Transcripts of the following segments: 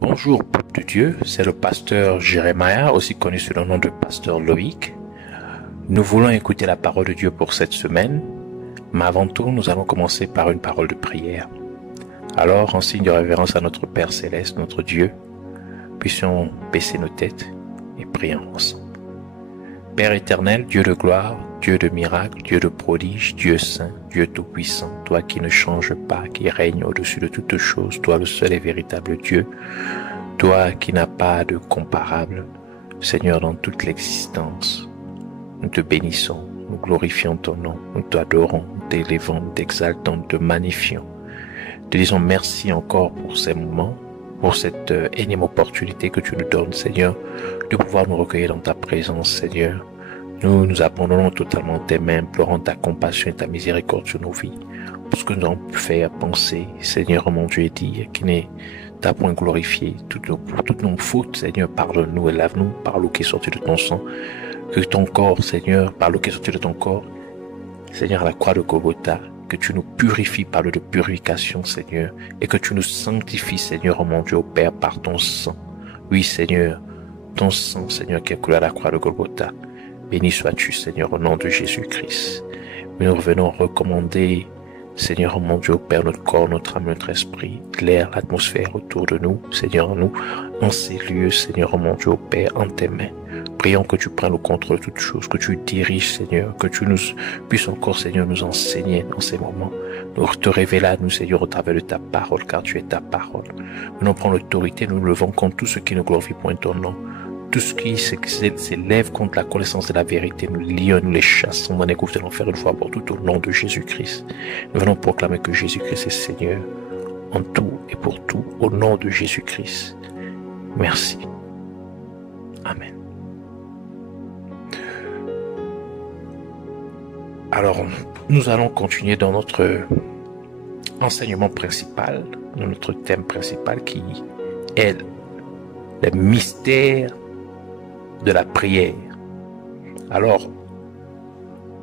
Bonjour peuple de Dieu, c'est le pasteur Jérémia, aussi connu sous le nom de pasteur Loïc. Nous voulons écouter la parole de Dieu pour cette semaine, mais avant tout, nous allons commencer par une parole de prière. Alors, en signe de révérence à notre Père Céleste, notre Dieu, puissions baisser nos têtes et prier ensemble. Père éternel, Dieu de gloire, Dieu de miracles, Dieu de prodiges, Dieu saint, Dieu tout-puissant, toi qui ne changes pas, qui règnes au-dessus de toutes choses, toi le seul et véritable Dieu, toi qui n'as pas de comparable, Seigneur, dans toute l'existence. Nous te bénissons, nous glorifions ton nom, nous t'adorons, nous t'élevons, nous t'exaltons, nous te magnifions. Nous te disons merci encore pour ces moments, pour cette énième opportunité que tu nous donnes, Seigneur, de pouvoir nous recueillir dans ta présence, Seigneur. Nous nous abandonnons totalement tes mains, implorant ta compassion et ta miséricorde sur nos vies, pour ce que nous avons pu faire, penser, Seigneur, mon Dieu, et dire, qui n'est ta point glorifié, pour toutes nos fautes, Seigneur, pardonne-nous et lave-nous par l'eau qui est sortie de ton sang, que ton corps, Seigneur, par l'eau qui est sortie de ton corps, Seigneur, à la croix de Golgotha, que tu nous purifies par l'eau de purification, Seigneur, et que tu nous sanctifies, Seigneur, mon Dieu, au Père, par ton sang. Oui, Seigneur, ton sang, Seigneur, qui est coulé à la croix de Golgotha. Béni sois-tu, Seigneur, au nom de Jésus-Christ. Nous revenons recommander, Seigneur, mon Dieu, au Père, notre corps, notre âme, notre esprit, l'air, l'atmosphère autour de nous, Seigneur, nous, en ces lieux, Seigneur, mon Dieu, au Père, en tes mains. Prions que tu prennes le contrôle de toutes choses, que tu diriges, Seigneur, que tu nous puisses encore, Seigneur, nous enseigner dans ces moments. Nous te révéler à nous, Seigneur, au travers de ta parole, car tu es ta parole. Nous prenons l'autorité, nous levons contre tout ce qui ne glorifie point ton nom. Tout ce qui s'élève contre la connaissance de la vérité, nous lions, nous les chassons dans les gouffres de l'enfer une fois pour toutes au nom de Jésus-Christ. Nous venons proclamer que Jésus-Christ est Seigneur en tout et pour tout au nom de Jésus-Christ. Merci. Amen. Alors, nous allons continuer dans notre enseignement principal, dans notre thème principal qui est le mystère de la prière. Alors,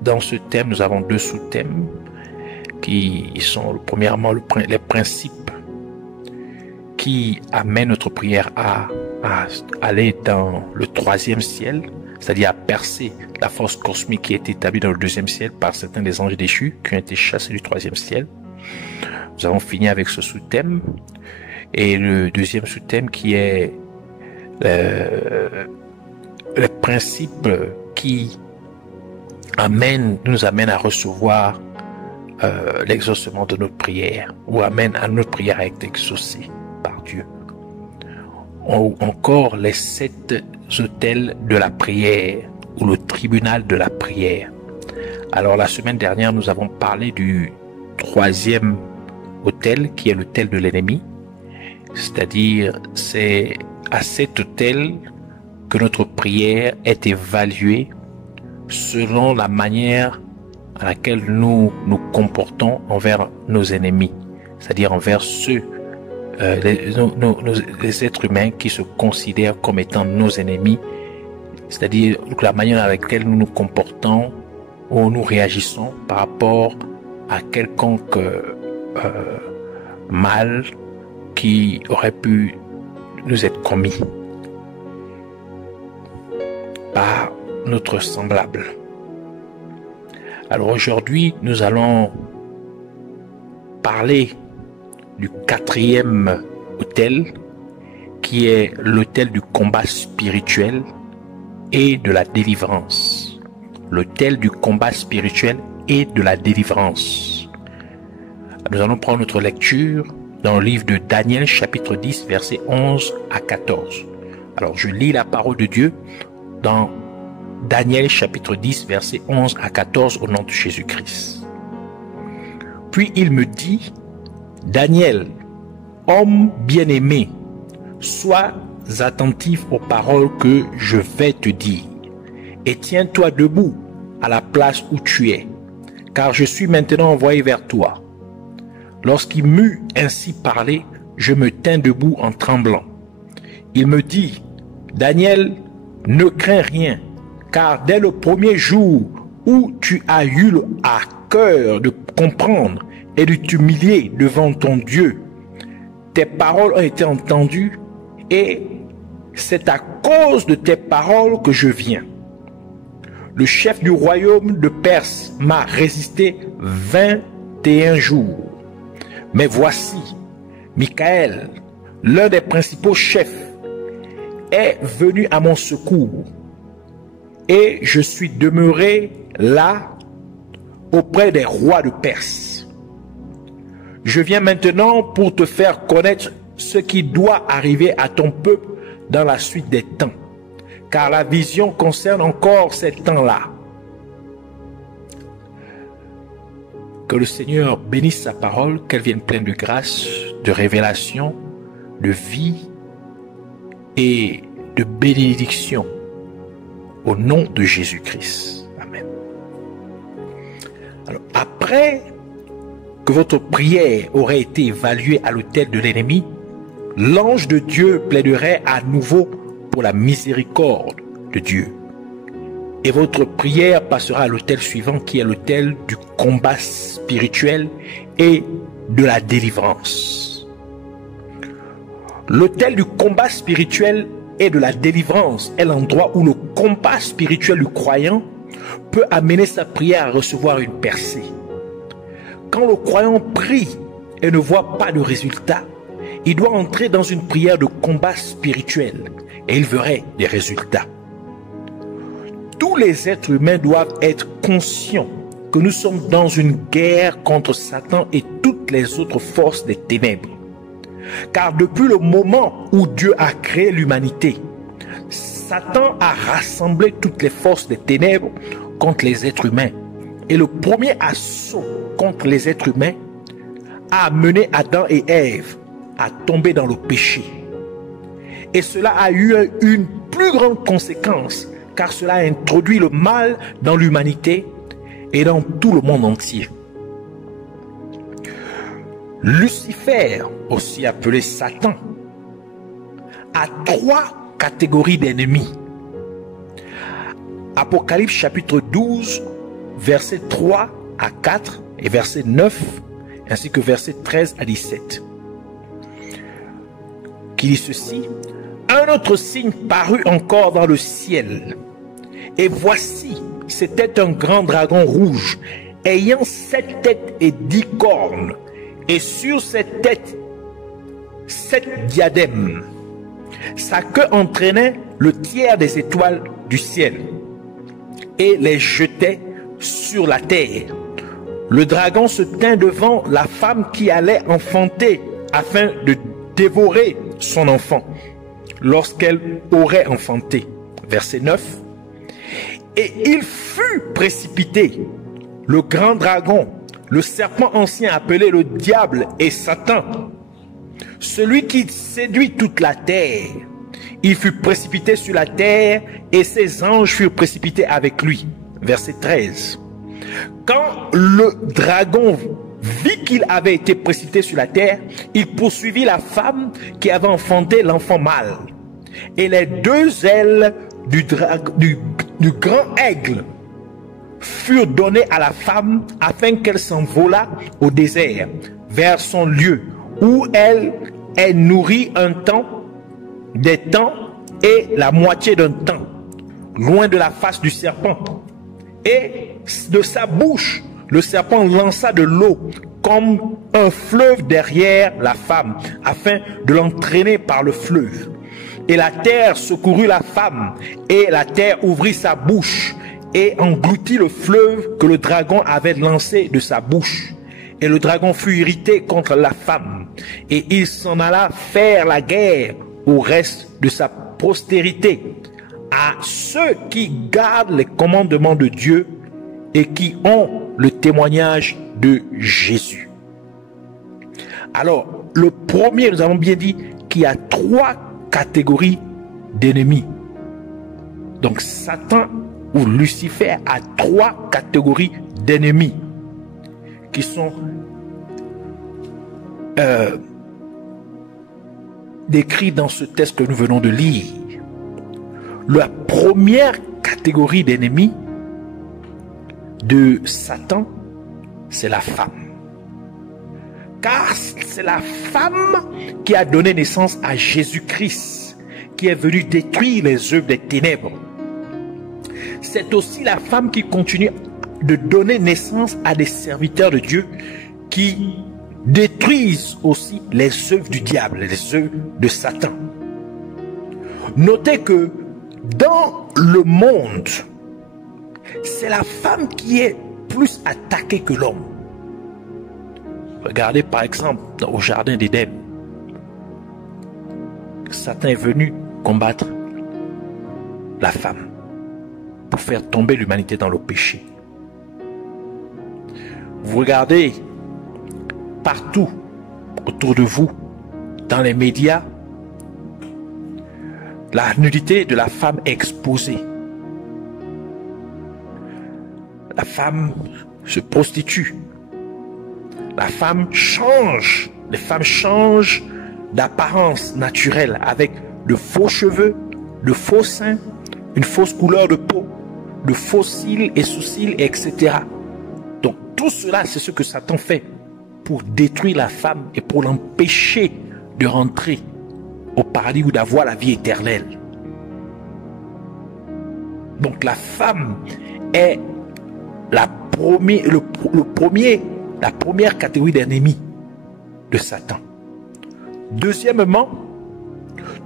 dans ce thème, nous avons deux sous-thèmes qui sont, premièrement, les principes qui amènent notre prière à aller dans le troisième ciel, c'est-à-dire à percer la force cosmique qui est établie dans le deuxième ciel par certains des anges déchus qui ont été chassés du troisième ciel. Nous avons fini avec ce sous-thème. Et le deuxième sous-thème qui est les principes qui nous amènent à recevoir l'exaucement de notre prière, ou amènent à notre prière à être exaucée par Dieu. Ou encore les 7 autels de la prière, ou le tribunal de la prière. Alors la semaine dernière, nous avons parlé du troisième autel, qui est l'autel de l'ennemi. C'est-à-dire, c'est à cet autel que notre prière est évaluée selon la manière à laquelle nous nous comportons envers nos ennemis, c'est-à-dire envers ceux, les êtres humains qui se considèrent comme étant nos ennemis, c'est-à-dire la manière à laquelle nous nous comportons ou nous réagissons par rapport à quelconque mal qui aurait pu nous être commis par notre semblable. Alors aujourd'hui, nous allons parler du quatrième autel, qui est l'autel du combat spirituel et de la délivrance. L'autel du combat spirituel et de la délivrance. Nous allons prendre notre lecture dans le livre de Daniel, chapitre 10, versets 11 à 14. Alors, je lis la parole de Dieu dans Daniel, chapitre 10, versets 11 à 14, au nom de Jésus-Christ. Puis il me dit, Daniel, homme bien-aimé, sois attentif aux paroles que je vais te dire, et tiens-toi debout à la place où tu es, car je suis maintenant envoyé vers toi. Lorsqu'il m'eut ainsi parlé, je me tins debout en tremblant. Il me dit, Daniel, ne crains rien, car dès le premier jour où tu as eu à cœur de comprendre et de t'humilier devant ton Dieu, tes paroles ont été entendues et c'est à cause de tes paroles que je viens. Le chef du royaume de Perse m'a résisté 21 jours. Mais voici, Michael, l'un des principaux chefs, est venu à mon secours, et je suis demeuré là auprès des rois de Perse. Je viens maintenant pour te faire connaître ce qui doit arriver à ton peuple dans la suite des temps, car la vision concerne encore ces temps-là. Que le Seigneur bénisse sa parole, qu'elle vienne pleine de grâce, de révélation, de vie et de bénédiction au nom de Jésus-Christ. Amen. Alors, après que votre prière aurait été évaluée à l'autel de l'ennemi, l'ange de Dieu plaiderait à nouveau pour la miséricorde de Dieu. Et votre prière passera à l'autel suivant, qui est l'autel du combat spirituel et de la délivrance. L'autel du combat spirituel et de la délivrance est l'endroit où le combat spirituel du croyant peut amener sa prière à recevoir une percée. Quand le croyant prie et ne voit pas de résultat, il doit entrer dans une prière de combat spirituel et il verrait des résultats. Tous les êtres humains doivent être conscients que nous sommes dans une guerre contre Satan et toutes les autres forces des ténèbres. Car depuis le moment où Dieu a créé l'humanité, Satan a rassemblé toutes les forces des ténèbres contre les êtres humains. Et le premier assaut contre les êtres humains a amené Adam et Ève à tomber dans le péché. Et cela a eu une plus grande conséquence, car cela a introduit le mal dans l'humanité et dans tout le monde entier. Lucifer, aussi appelé Satan, a 3 catégories d'ennemis. Apocalypse chapitre 12, versets 3 à 4 et verset 9, ainsi que versets 13 à 17. Qui dit ceci: un autre signe parut encore dans le ciel. Et voici, c'était un grand dragon rouge, ayant 7 têtes et 10 cornes, et sur cette tête 7 diadèmes. Sa queue entraînait le tiers des étoiles du ciel et les jetait sur la terre. Le dragon se tint devant la femme qui allait enfanter afin de dévorer son enfant lorsqu'elle aurait enfanté. Verset 9. Et il fut précipité, le grand dragon, le serpent ancien appelé le diable et Satan, celui qui séduit toute la terre. Il fut précipité sur la terre et ses anges furent précipités avec lui. Verset 13. Quand le dragon vit qu'il avait été précipité sur la terre, il poursuivit la femme qui avait enfanté l'enfant mâle. Et les 2 ailes du grand aigle furent données à la femme afin qu'elle s'envolât au désert, vers son lieu, où elle est nourrie un temps, des temps et la moitié d'un temps, loin de la face du serpent. Et de sa bouche, le serpent lança de l'eau comme un fleuve derrière la femme, afin de l'entraîner par le fleuve. Et la terre secourut la femme, et la terre ouvrit sa bouche, et engloutit le fleuve que le dragon avait lancé de sa bouche. Et le dragon fut irrité contre la femme, et il s'en alla faire la guerre au reste de sa postérité, à ceux qui gardent les commandements de Dieu et qui ont le témoignage de Jésus. Alors, le premier, nous avons bien dit qu'il y a 3 catégories d'ennemis. Donc, Satan ou Lucifer a 3 catégories d'ennemis qui sont décrits dans ce texte que nous venons de lire. La première catégorie d'ennemis de Satan, c'est la femme. car c'est la femme qui a donné naissance à Jésus-Christ, qui est venu détruire les œuvres des ténèbres. C'est aussi la femme qui continue de donner naissance à des serviteurs de Dieu qui détruisent aussi les œuvres du diable, les œuvres de Satan. Notez que dans le monde, c'est la femme qui est plus attaquée que l'homme. Regardez par exemple au jardin d'Éden. Satan est venu combattre la femme pour faire tomber l'humanité dans le péché. Vous regardez partout autour de vous, dans les médias, la nudité de la femme est exposée. La femme se prostitue. La femme change. Les femmes changent d'apparence naturelle avec de faux cheveux, de faux seins, une fausse couleur de peau, de faux cils et sous-cils, etc. Donc tout cela, c'est ce que Satan fait pour détruire la femme et pour l'empêcher de rentrer au paradis ou d'avoir la vie éternelle. Donc la femme est la première catégorie d'ennemis de Satan. Deuxièmement,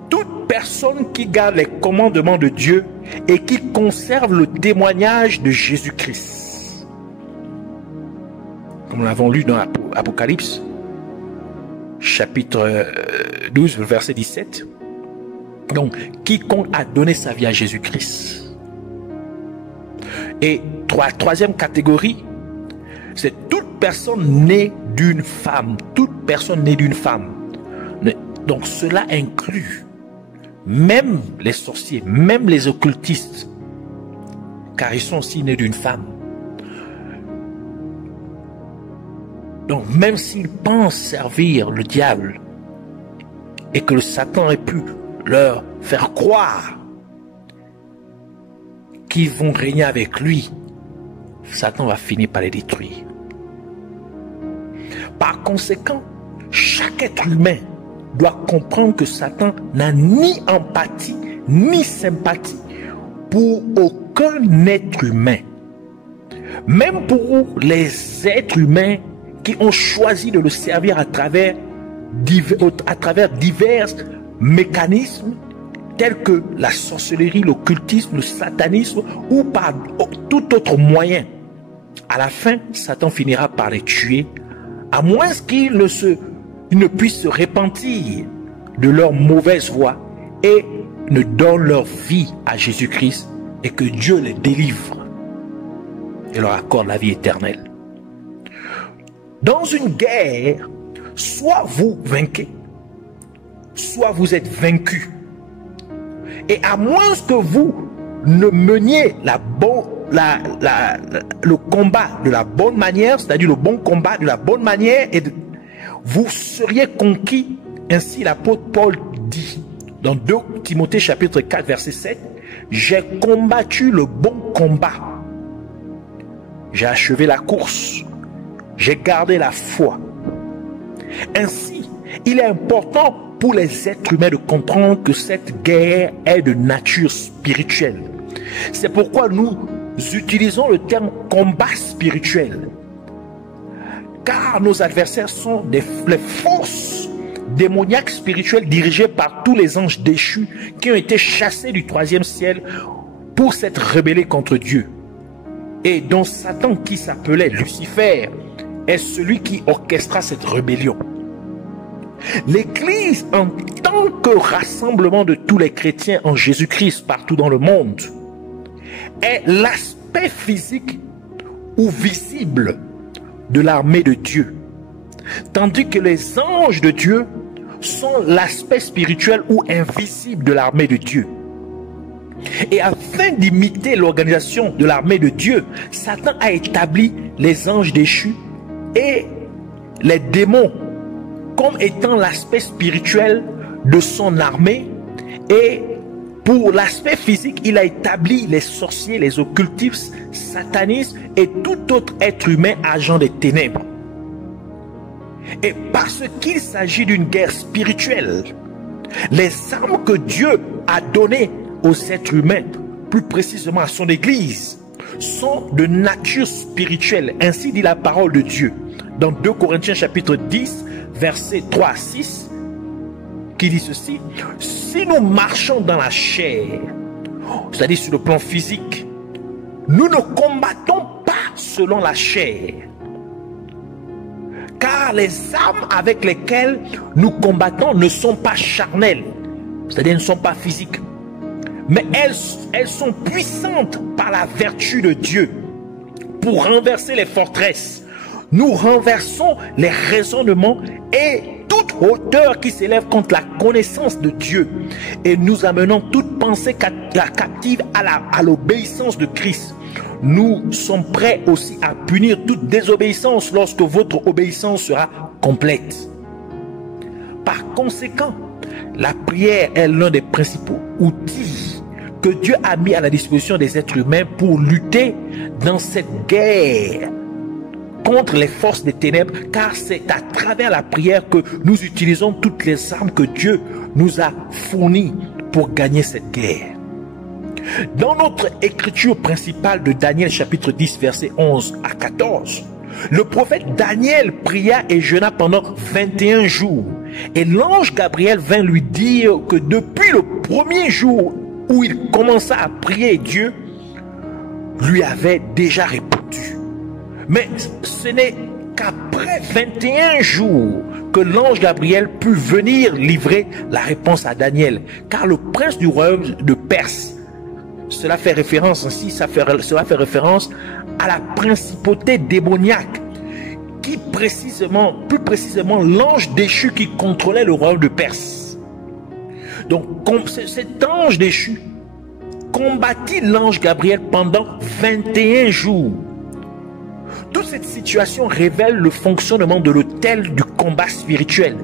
toute personne qui garde les commandements de Dieu et qui conserve le témoignage de Jésus-Christ. Comme nous l'avons lu dans Apocalypse, chapitre 12, verset 17. Donc, quiconque a donné sa vie à Jésus-Christ. Et troisième catégorie, c'est toute personne née d'une femme. Toute personne née d'une femme. Donc, cela inclut même les sorciers, même les occultistes, car ils sont aussi nés d'une femme. Donc, même s'ils pensent servir le diable et que le Satan ait pu leur faire croire qu'ils vont régner avec lui, Satan va finir par les détruire. Par conséquent, chaque être humain doit comprendre que Satan n'a ni empathie ni sympathie pour aucun être humain. Même pour les êtres humains qui ont choisi de le servir à travers divers mécanismes tels que la sorcellerie, l'occultisme, le satanisme ou par tout autre moyen. À la fin, Satan finira par les tuer, à moins qu'ils ne puissent se repentir de leur mauvaise voie et ne donnent leur vie à Jésus-Christ et que Dieu les délivre et leur accorde la vie éternelle. Dans une guerre, soit vous vainquez, soit vous êtes vaincu. Et à moins que vous ne meniez le combat de la bonne manière, c'est-à-dire le bon combat de la bonne manière, vous seriez conquis. Ainsi l'apôtre Paul dit dans 2 Timothée chapitre 4 verset 7, « J'ai combattu le bon combat, j'ai achevé la course, j'ai gardé la foi. » Ainsi, il est important pour les êtres humains de comprendre que cette guerre est de nature spirituelle. C'est pourquoi nous utilisons le terme combat spirituel. Car nos adversaires sont les forces démoniaques spirituelles dirigées par tous les anges déchus qui ont été chassés du 3e ciel pour s'être rebellés contre Dieu. Et dont Satan, qui s'appelait Lucifer, est celui qui orchestra cette rébellion. L'Église, en tant que rassemblement de tous les chrétiens en Jésus-Christ partout dans le monde, est l'aspect physique ou visible de l'armée de Dieu, tandis que les anges de Dieu sont l'aspect spirituel ou invisible de l'armée de Dieu. Et afin d'imiter l'organisation de l'armée de Dieu, Satan a établi les anges déchus et les démons comme étant l'aspect spirituel de son armée, et pour l'aspect physique, il a établi les sorciers, les occultistes, satanistes et tout autre être humain agent des ténèbres. Et parce qu'il s'agit d'une guerre spirituelle, les armes que Dieu a données aux êtres humains, plus précisément à son Église, sont de nature spirituelle. Ainsi dit la parole de Dieu dans 2 Corinthiens chapitre 10, versets 3 à 6, qui dit ceci: si nous marchons dans la chair, c'est-à-dire sur le plan physique, nous ne combattons pas selon la chair. Car les armes avec lesquelles nous combattons ne sont pas charnelles, c'est-à-dire ne sont pas physiques, mais elles sont puissantes par la vertu de Dieu pour renverser les forteresses. Nous renversons les raisonnements et toute hauteur qui s'élève contre la connaissance de Dieu, et nous amenons toute pensée captive à l'obéissance de Christ. Nous sommes prêts aussi à punir toute désobéissance lorsque votre obéissance sera complète. Par conséquent, la prière est l'un des principaux outils que Dieu a mis à la disposition des êtres humains pour lutter dans cette guerre contre les forces des ténèbres, car c'est à travers la prière que nous utilisons toutes les armes que Dieu nous a fournies pour gagner cette guerre. Dans notre écriture principale de Daniel chapitre 10 versets 11 à 14, le prophète Daniel pria et jeûna pendant 21 jours. Et l'ange Gabriel vint lui dire que depuis le premier jour où il commença à prier, Dieu lui avait déjà répondu. Mais ce n'est qu'après 21 jours que l'ange Gabriel put venir livrer la réponse à Daniel. Car le prince du royaume de Perse, cela fait référence à la principauté démoniaque, qui plus précisément l'ange déchu qui contrôlait le royaume de Perse. Donc cet ange déchu combattit l'ange Gabriel pendant 21 jours. Toute cette situation révèle le fonctionnement de l'autel du combat spirituel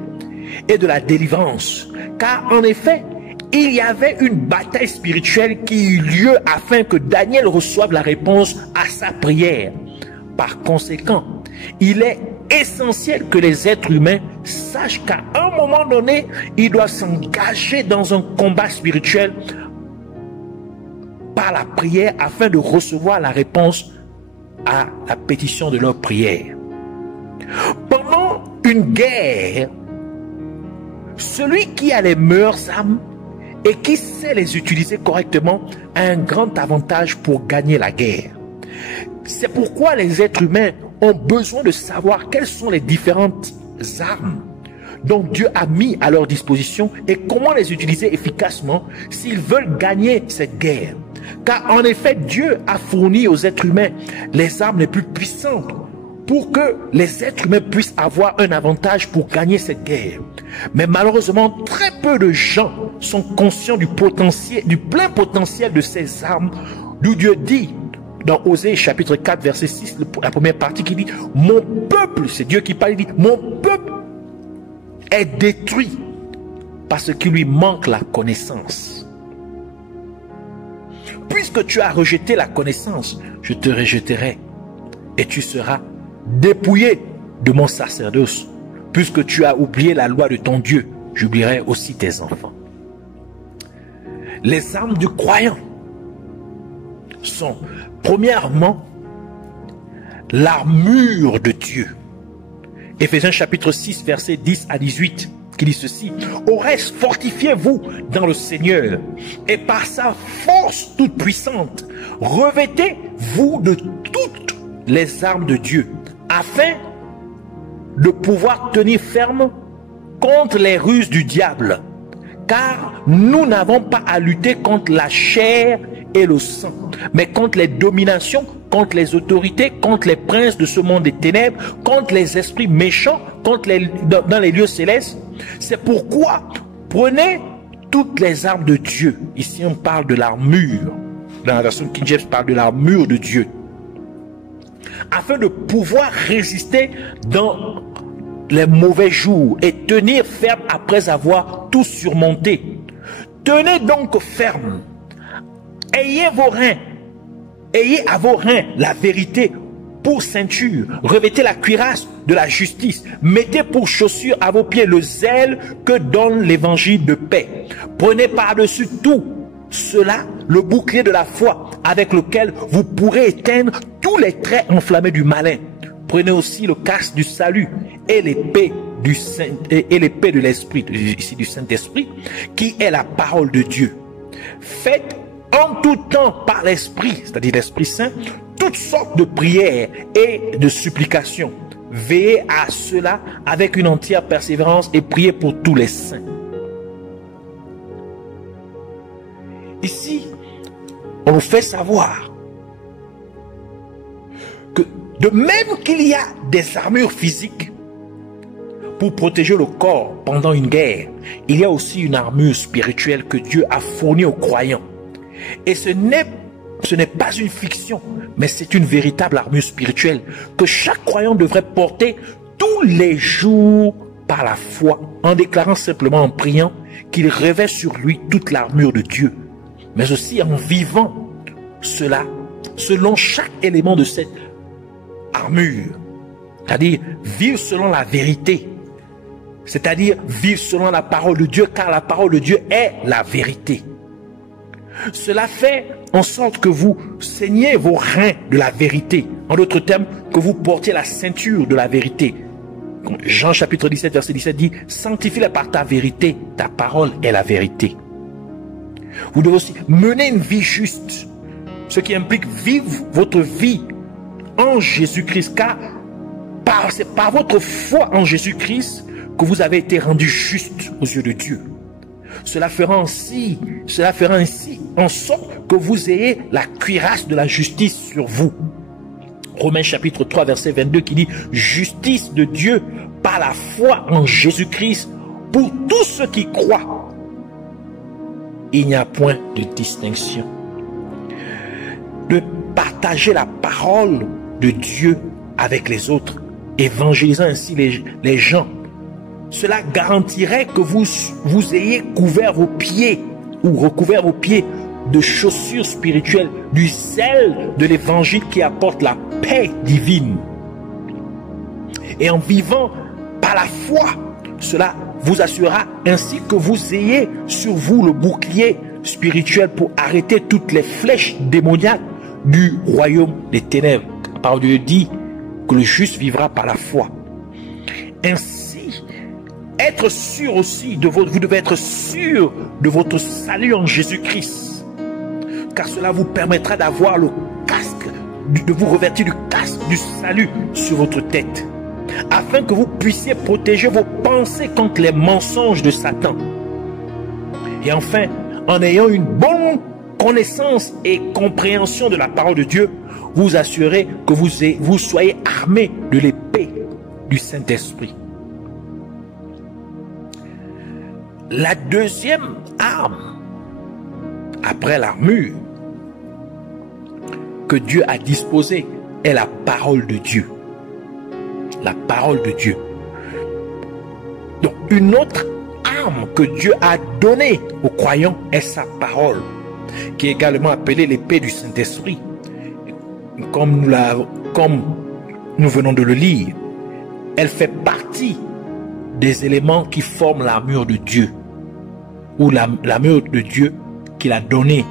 et de la délivrance. Car en effet, il y avait une bataille spirituelle qui eut lieu afin que Daniel reçoive la réponse à sa prière. Par conséquent, il est essentiel que les êtres humains sachent qu'à un moment donné, ils doivent s'engager dans un combat spirituel par la prière afin de recevoir la réponse à la pétition de leur prière. Pendant une guerre, celui qui a les meilleures armes et qui sait les utiliser correctement a un grand avantage pour gagner la guerre. C'est pourquoi les êtres humains ont besoin de savoir quelles sont les différentes armes dont Dieu a mis à leur disposition et comment les utiliser efficacement s'ils veulent gagner cette guerre. Car en effet, Dieu a fourni aux êtres humains les armes les plus puissantes pour que les êtres humains puissent avoir un avantage pour gagner cette guerre. Mais malheureusement, très peu de gens sont conscients du plein potentiel de ces armes, d'où Dieu dit dans Osée chapitre 4 verset 6, la première partie qui dit: mon peuple, c'est Dieu qui parle, il dit: mon peuple est détruit parce qu'il lui manque la connaissance. Puisque tu as rejeté la connaissance, je te rejetterai et tu seras dépouillé de mon sacerdoce. Puisque tu as oublié la loi de ton Dieu, j'oublierai aussi tes enfants. Les armes du croyant sont premièrement l'armure de Dieu. Éphésiens chapitre 6 verset 10 à 18 qui dit ceci: au reste, fortifiez-vous dans le Seigneur et par sa force toute puissante, revêtez-vous de toutes les armes de Dieu afin de pouvoir tenir ferme contre les ruses du diable. Car nous n'avons pas à lutter contre la chair et le sang, mais contre les dominations, contre les autorités, contre les princes de ce monde des ténèbres, contre les esprits méchants, dans les lieux célestes. C'est pourquoi prenez toutes les armes de Dieu. Ici on parle de l'armure. Dans la version King James, parle de l'armure de Dieu, afin de pouvoir résister dans les mauvais jours et tenir ferme après avoir tout surmonté. Tenez donc ferme. Ayez à vos reins la vérité pour ceinture, revêtez la cuirasse de la justice, mettez pour chaussure à vos pieds le zèle que donne l'évangile de paix. Prenez par-dessus tout cela le bouclier de la foi avec lequel vous pourrez éteindre tous les traits enflammés du malin. Prenez aussi le casque du salut et l'épée de l'esprit, ici du Saint-Esprit, qui est la parole de Dieu. Faites en tout temps par l'Esprit, c'est-à-dire l'Esprit Saint, toutes sortes de prières et de supplications. Veillez à cela avec une entière persévérance et priez pour tous les saints. Ici, on nous fait savoir que de même qu'il y a des armures physiques pour protéger le corps pendant une guerre, il y a aussi une armure spirituelle que Dieu a fournie aux croyants. Et ce n'est pas une fiction, mais c'est une véritable armure spirituelle que chaque croyant devrait porter tous les jours par la foi, en déclarant simplement, en priant, qu'il revêt sur lui toute l'armure de Dieu, mais aussi en vivant cela selon chaque élément de cette armure, c'est-à-dire vivre selon la vérité, c'est-à-dire vivre selon la parole de Dieu, car la parole de Dieu est la vérité. Cela fait en sorte que vous ceignez vos reins de la vérité. En d'autres termes, que vous portiez la ceinture de la vérité. Jean chapitre 17, verset 17 dit, « Sanctifie-les par ta vérité, ta parole est la vérité. » Vous devez aussi mener une vie juste, ce qui implique vivre votre vie en Jésus-Christ, car c'est par votre foi en Jésus-Christ que vous avez été rendu juste aux yeux de Dieu. Cela fera ainsi en sorte que vous ayez la cuirasse de la justice sur vous. Romains chapitre 3 verset 22 qui dit « Justice de Dieu par la foi en Jésus-Christ pour tous ceux qui croient. Il n'y a point de distinction. » De partager la parole de Dieu avec les autres, évangélisant ainsi les gens. Cela garantirait que vous ayez couvert vos pieds ou recouvert vos pieds de chaussures spirituelles, du zèle de l'évangile qui apporte la paix divine. Et en vivant par la foi, cela vous assurera ainsi que vous ayez sur vous le bouclier spirituel pour arrêter toutes les flèches démoniaques du royaume des ténèbres. La parole de Dieu dit que le juste vivra par la foi. Ainsi, être sûr aussi vous devez être sûr de votre salut en Jésus-Christ, car cela vous permettra d'avoir le casque, de vous revêtir du casque du salut sur votre tête, afin que vous puissiez protéger vos pensées contre les mensonges de Satan. Et enfin, en ayant une bonne connaissance et compréhension de la parole de Dieu, vous assurez que vous soyez armés de l'épée du Saint-Esprit. La deuxième arme, après l'armure, que Dieu a disposée est la parole de Dieu. La parole de Dieu. Donc, une autre arme que Dieu a donnée aux croyants est sa parole, qui est également appelée l'épée du Saint-Esprit. Comme nous venons de le lire, elle fait partie des éléments qui forment l'armure de Dieu, ou l'armure de Dieu qu'il a donnée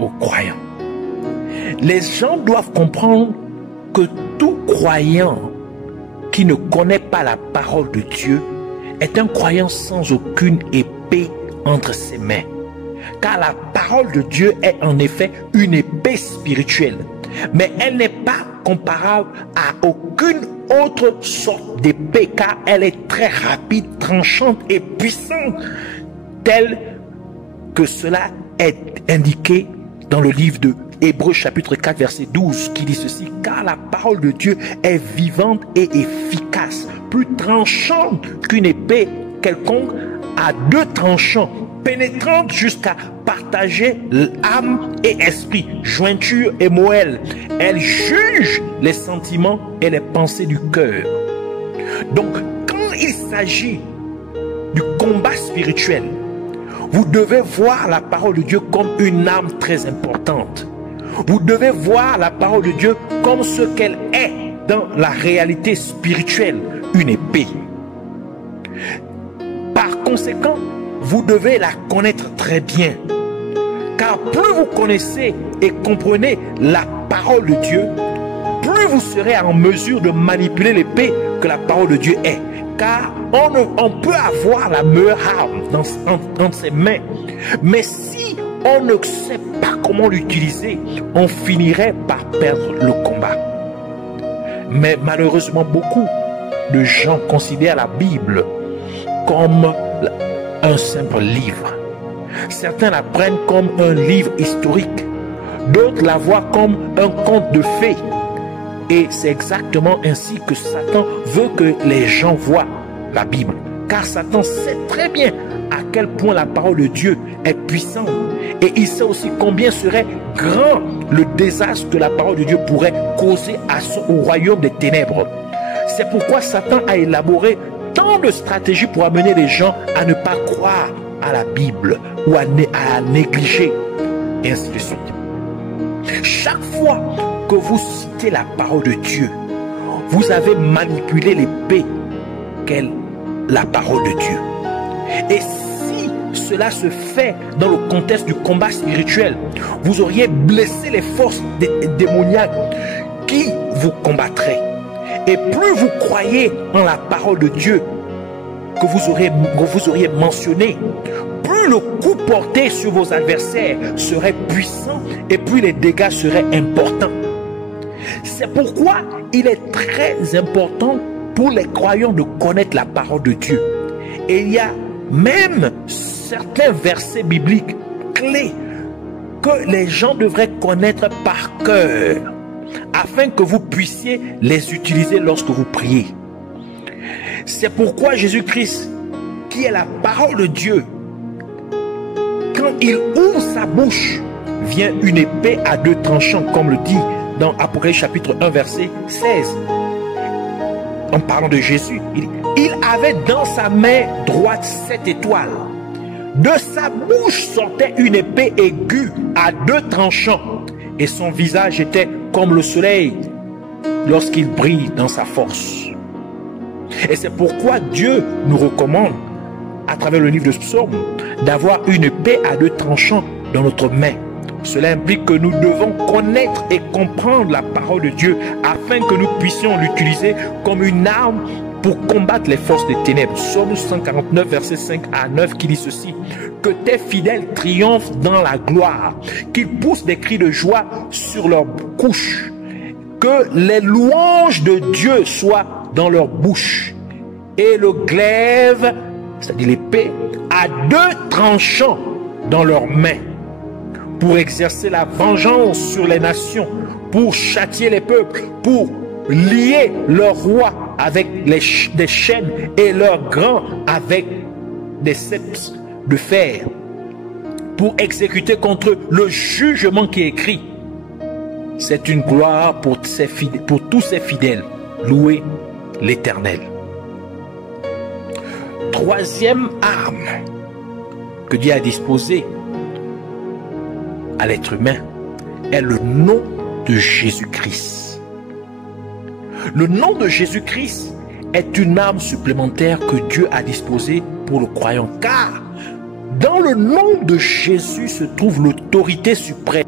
aux croyants. Les gens doivent comprendre que tout croyant qui ne connaît pas la parole de Dieu est un croyant sans aucune épée entre ses mains. Car la parole de Dieu est en effet une épée spirituelle, mais elle n'est pas comparable à aucune autre sorte d'épée, car elle est très rapide, tranchante et puissante, telle que cela est indiqué dans le livre de Hébreux chapitre 4 verset 12 qui dit ceci: car la parole de Dieu est vivante et efficace, plus tranchante qu'une épée quelconque à deux tranchants, pénétrante jusqu'à partager l'âme et esprit, jointure et moelle. Elle juge les sentiments et les pensées du cœur. Donc, quand il s'agit du combat spirituel, vous devez voir la parole de Dieu comme une arme très importante. Vous devez voir la parole de Dieu comme ce qu'elle est, dans la réalité spirituelle une épée. Par conséquent, vous devez la connaître très bien. Car plus vous connaissez et comprenez la parole de Dieu, plus vous serez en mesure de manipuler l'épée que la parole de Dieu est. Car on peut avoir la meilleure arme dans ses mains. Mais si on ne sait pas comment l'utiliser, on finirait par perdre le combat. Mais malheureusement, beaucoup de gens considèrent la Bible comme un simple livre. Certains la prennent comme un livre historique. D'autres la voient comme un conte de fées. Et c'est exactement ainsi que Satan veut que les gens voient la Bible. Car Satan sait très bien à quel point la parole de Dieu est puissante. Et il sait aussi combien serait grand le désastre que la parole de Dieu pourrait causer au royaume des ténèbres. C'est pourquoi Satan a élaboré tant de stratégies pour amener les gens à ne pas croire à la Bible ou à négliger, et ainsi de suite. Chaque fois que vous citez la parole de Dieu, vous avez manipulé l'épée qu'est la parole de Dieu. Et si cela se fait dans le contexte du combat spirituel, vous auriez blessé les forces démoniaques qui vous combattraient. Et plus vous croyez en la parole de Dieu que vous auriez mentionné, plus le coup porté sur vos adversaires serait puissant et plus les dégâts seraient importants. C'est pourquoi il est très important pour les croyants de connaître la parole de Dieu. Et il y a même certains versets bibliques clés que les gens devraient connaître par cœur afin que vous puissiez les utiliser lorsque vous priez. C'est pourquoi Jésus-Christ, qui est la parole de Dieu, quand il ouvre sa bouche, vient une épée à deux tranchants, comme le dit dans Apocalypse chapitre 1 verset 16. En parlant de Jésus, il avait dans sa main droite 7 étoiles. De sa bouche sortait une épée aiguë à deux tranchants, et son visage était comme le soleil lorsqu'il brille dans sa force. Et c'est pourquoi Dieu nous recommande, à travers le livre de Psaume, d'avoir une épée à deux tranchants dans notre main. Cela implique que nous devons connaître et comprendre la parole de Dieu afin que nous puissions l'utiliser comme une arme pour combattre les forces des ténèbres. Psaume 149, verset 5 à 9 qui dit ceci: que tes fidèles triomphent dans la gloire, qu'ils poussent des cris de joie sur leur couche, que les louanges de Dieu soient dans leur bouche, et le glaive, c'est-à-dire l'épée, à deux tranchants dans leurs mains, pour exercer la vengeance sur les nations, pour châtier les peuples, pour lier leurs rois avec des chaînes et leurs grands avec des sceptres de fer, pour exécuter contre eux le jugement qui est écrit. C'est une gloire pour tous ses fidèles. Louez l'Éternel. Troisième arme que Dieu a disposée à l'être humain est le nom de Jésus-Christ. Le nom de Jésus-Christ est une arme supplémentaire que Dieu a disposée pour le croyant, car dans le nom de Jésus se trouve l'autorité suprême.